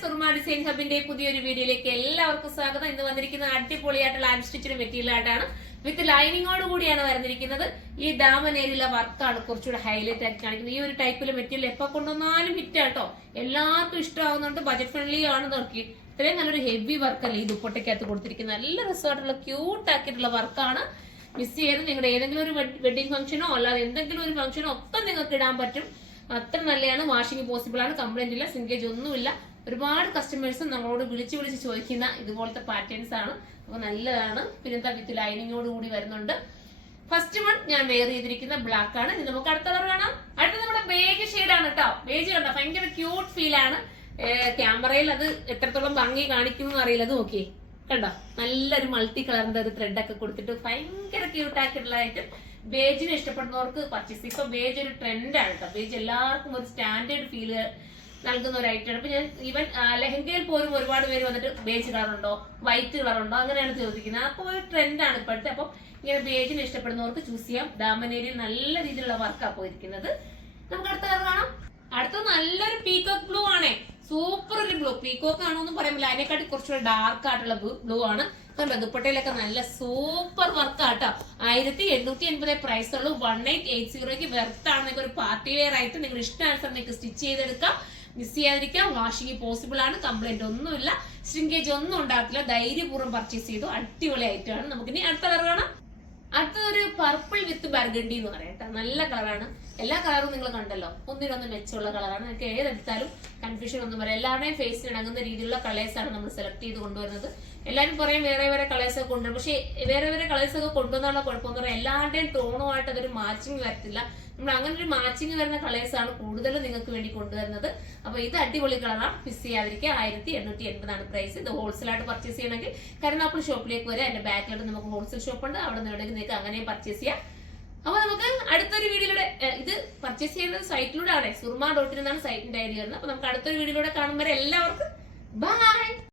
Soorma design ഹബിന്റെ പുതിയൊരു വീഡിയോയിലേക്ക് എല്ലാവർക്കും സ്വാഗതം. ഇന്ന് വന്നിരിക്കുന്ന അടിപൊളിയായിട്ടുള്ള ഹാൻഡ് സ്റ്റിച്ചിന് മെറ്റീരിയൽ ആയിട്ടാണ്, വിത്ത് ലൈനിങ്ങോട് കൂടിയാണ് വന്നിരിക്കുന്നത്. ഈ ദാമനേരിയുള്ള വർക്കാണ് കുറച്ചുകൂടെ ഹൈലൈറ്റ് ആക്കി കാണിക്കുന്നത്. ഈ ഒരു ടൈപ്പിലെ മെറ്റീരിയൽ എപ്പോ കൊണ്ടുവന്നാലും ഹിറ്റ് ആട്ടോ, എല്ലാവർക്കും ഇഷ്ടമാകുന്നുണ്ട്. ബജറ്റ് ഫ്രണ്ട്ലി ആണ്. നോക്കി ഇത്രയും നല്ലൊരു ഹെവി വർക്കല്ലേ ഈ ദുപ്പട്ടയ്ക്കകത്ത് കൊടുത്തിരിക്കുന്നത്. നല്ല റിസോർട്ടുള്ള ക്യൂട്ട് ആക്കിയിട്ടുള്ള വർക്കാണ്. മിസ് ചെയ്ത് നിങ്ങളുടെ ഏതെങ്കിലും ഒരു വെഡിങ് ഫംഗ്ഷനോ അല്ലാതെ എന്തെങ്കിലും ഒരു ഫംഗ്ഷനോ ഒക്കെ നിങ്ങൾക്ക് ഇടാൻ പറ്റും. അത്ര നല്ലതാണ്. വാഷിംഗ് പോസിബിൾ ആണ്. കംപ്ലൈന്റ് ഇല്ല, സിങ്കേജ് ഒന്നുമില്ല. ഒരുപാട് കസ്റ്റമേഴ്സ് നമ്മളോട് വിളിച്ച് ചോദിക്കുന്ന ഇതുപോലത്തെ പാറ്റേൺസ് ആണ്. അപ്പൊ നല്ലതാണ്. പിന്നെന്താ വിത്ത് ലൈനിങ്ങോട് കൂടി വരുന്നുണ്ട്. ഫസ്റ്റ് വൺ ഞാൻ വെയർ ചെയ്തിരിക്കുന്ന ബ്ലാക്ക് ആണ്. ഇത് നമുക്ക് അടുത്ത കളർ കാണാം. അടുത്ത നമ്മുടെ ബേജ് ഷെയ്ഡാണ് കേട്ടോ. ബേജ് കണ്ടോ, ഭയങ്കര ക്യൂട്ട് ഫീൽ ആണ്. ക്യാമറയിൽ അത് എത്രത്തോളം ഭംഗി കാണിക്കുന്നു അറിയില്ല. അത് നോക്കിയേ, കണ്ടോ, നല്ലൊരു മൾട്ടി കളറിന്റെ ഒരു ത്രെഡ് ഒക്കെ കൊടുത്തിട്ട് ഭയങ്കര ക്യൂട്ട് ആക്കിയിട്ടുള്ളതായിട്ട്. ബേജിനെ ഇഷ്ടപ്പെടുന്നവർക്ക് പർച്ചേസ്. ഇപ്പൊ ബേജ് ഒരു ട്രെൻഡാണ് കേട്ടോ. ബേജ് എല്ലാവർക്കും ഒരു സ്റ്റാൻഡേർഡ് ഫീല് നൽകുന്ന ഒരു ഐറ്റമാണ്. ഇപ്പൊ ഞാൻ ഈവൻ ലെഹങ്കയിൽ പോലും ഒരുപാട് പേര് വന്നിട്ട് ബേജ് കളറുണ്ടോ വൈറ്റ് കളറുണ്ടോ അങ്ങനെയാണ് ചോദിക്കുന്നത്. അപ്പൊ ഒരു ട്രെൻഡാണ് ഇപ്പോഴത്തെ. അപ്പൊ ഇങ്ങനെ ബേജിനെ ഇഷ്ടപ്പെടുന്നവർക്ക് ചൂസ് ചെയ്യാം. ദാമനേരിയിൽ നല്ല രീതിയിലുള്ള വർക്കാണ് പോയിരിക്കുന്നത്. നമുക്ക് അടുത്ത കളർ കാണാം. അടുത്ത നല്ലൊരു പീകോക്ക് ബ്ലൂ ആണേ. സൂപ്പർ ഒരു ബ്ലൂ. പീകോക്ക് ആണോന്നും പറയുമ്പോൾ അതിനെക്കാട്ടി കുറച്ചുകൂടെ ഡാർക്ക് ആയിട്ടുള്ള ബ്ലൂ ആണ്. കണ്ടോ, ദുപ്പട്ടയിലൊക്കെ നല്ല സൂപ്പർ വർക്കാട്ടോ. 1880 പ്രൈസ് ഉള്ളൂ. 1880 വെർത്താണ്. നിങ്ങൾക്ക് ഒരു പാർട്ടി വെയർ ആയിട്ട് നിങ്ങൾ ഇഷ്ടാനുസരണം നിങ്ങൾക്ക് സ്റ്റിച്ച് ചെയ്തെടുക്കാം. മിസ് ചെയ്യാതിരിക്കാം. വാഷിംഗ് പോസിബിൾ ആണ്. കംപ്ലൈന്റ് ഒന്നുമില്ല, ശ്രിങ്കേജ് ഒന്നും ഉണ്ടാക്കില്ല. ധൈര്യപൂർവ്വം പർച്ചേസ് ചെയ്തു. അടിപൊളി ഐറ്റമാണ്. നമുക്കിനി അടുത്ത കളർ കാണാം. അടുത്തൊരു പർപ്പിൾ വിത്ത് ബർഗണ്ടി എന്ന് പറയട്ടെ. നല്ല കളറാണ്. എല്ലാ കളറും നിങ്ങൾ കണ്ടല്ലോ, ഒന്നിനൊന്ന് മെച്ചമുള്ള കളറാണ്. നിങ്ങൾക്ക് ഏതെടുത്താലും കൺഫ്യൂഷൻ ഒന്നും വരാം. എല്ലാവരുടെയും ഫേസിന് ഇണങ്ങുന്ന രീതിയിലുള്ള കളേഴ്സ് ആണ് നമ്മൾ സെലക്ട് ചെയ്ത് കൊണ്ടുവരുന്നത്. എല്ലാവരും പറയും വേറെ കളേഴ്സ് ഒക്കെ കൊണ്ടുവരും. പക്ഷേ വേറെ കളേഴ്സ് ഒക്കെ കൊണ്ടുവന്നുള്ള കുഴപ്പമെന്ന് പറയാം, എല്ലാവരുടെയും ടോണുമായിട്ട് അതൊരു മാച്ചിങ് വരത്തില്ല. നമ്മൾ അങ്ങനെ ഒരു മാച്ചിങ് വരുന്ന കളേഴ്സ് ആണ് കൂടുതലും നിങ്ങൾക്ക് വേണ്ടി കൊണ്ടുവരുന്നത്. അപ്പൊ ഇത് അടിപൊളി കളറാണ്. മിസ് ചെയ്യാതിരിക്കുക. 1880 പ്രൈസ്. ഇത് ഹോൾസെയിലായിട്ട് പർച്ചേസ് ചെയ്യണമെങ്കിൽ കരുനാഗപ്പള്ളി ഷോപ്പിലേക്ക് വരെ. അതിന്റെ ബാക്കിലോട്ട് നമുക്ക് ഹോൾസെയിൽ ഷോപ്പ് ഉണ്ട്. അവിടെ നിന്ന് നിങ്ങൾക്ക് അങ്ങനെയും പർച്ചേസ് ചെയ്യാം. അപ്പൊ നമുക്ക് അടുത്തൊരു വീഡിയോയിലൂടെ, ഇത് പർച്ചേസ് ചെയ്യുന്നത് സൈറ്റിലൂടെ ആണ്. surma.in എന്നാണ് സൈറ്റിന്റെ ഐഡി വരുന്നത്. അപ്പൊ നമുക്ക് അടുത്തൊരു വീഡിയോയിലൂടെ കാണുമ്പോൾ എല്ലാവർക്കും ബൈ.